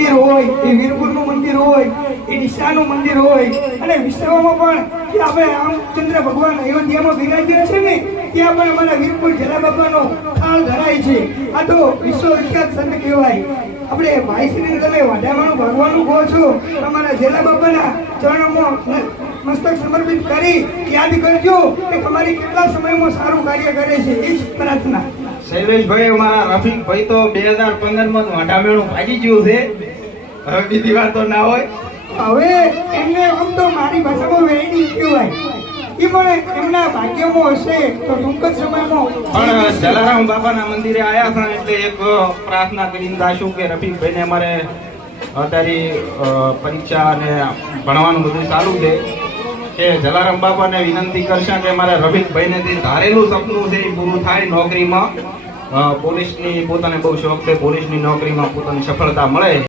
મંદિર હોય, એ વીરપુરનું મંદિર હોય, એ ડીસાનું મંદિર હોય, અને વિશ્વમાં પણ કે આપણે રામચંદ્ર ભગવાન અયોધ્યામાં બિરાજ્યા છે ને, ત્યાં પણ અમારા વીરપુર જલા બાપાનો થાળ ધરાય છે. આ તો વિશ્વ વિખ્યાત સંત કહેવાય. આપણે ભાઈશ્રીને તમે વાઢામાનું ભગવાનનું કહો છો, તમારા જલા બાપાના ચરણોમાં મસ્તક સમર્પિત કરી યાદ કરજો કે તમારી કેટલા સમયમાં સારું કાર્ય કરે છે. એ જ પ્રાર્થના. શૈલેષભાઈ, અમારા રફીકભાઈ તો 2015 માં વાઢામેળું ભાગી ગયું છે. હવે બીજી વાર તો ના હોય. હવે એમને આમ તો મારી ભાષામાં વેડી કહેવાય. એ પણ એમના ભાગ્યમાં હશે તો ટૂંક જ સમયમાં. પણ જલારામ બાપાના મંદિરે આયા હતા એટલે એક પ્રાર્થના કરીને દાશું કે રફીકભાઈને અમારે અત્યારે પરીક્ષા અને ભણવાનું બધું ચાલુ છે, કે જલારામ બાપાને વિનંતી કરશે કે મારા રફીકભાઈને જે ધારેલું સપનું છે એ પૂરું થાય. નોકરીમાં પોલીસની પોતાને બહુ શોખ છે, પોલીસની નોકરીમાં પોતાની સફળતા મળે.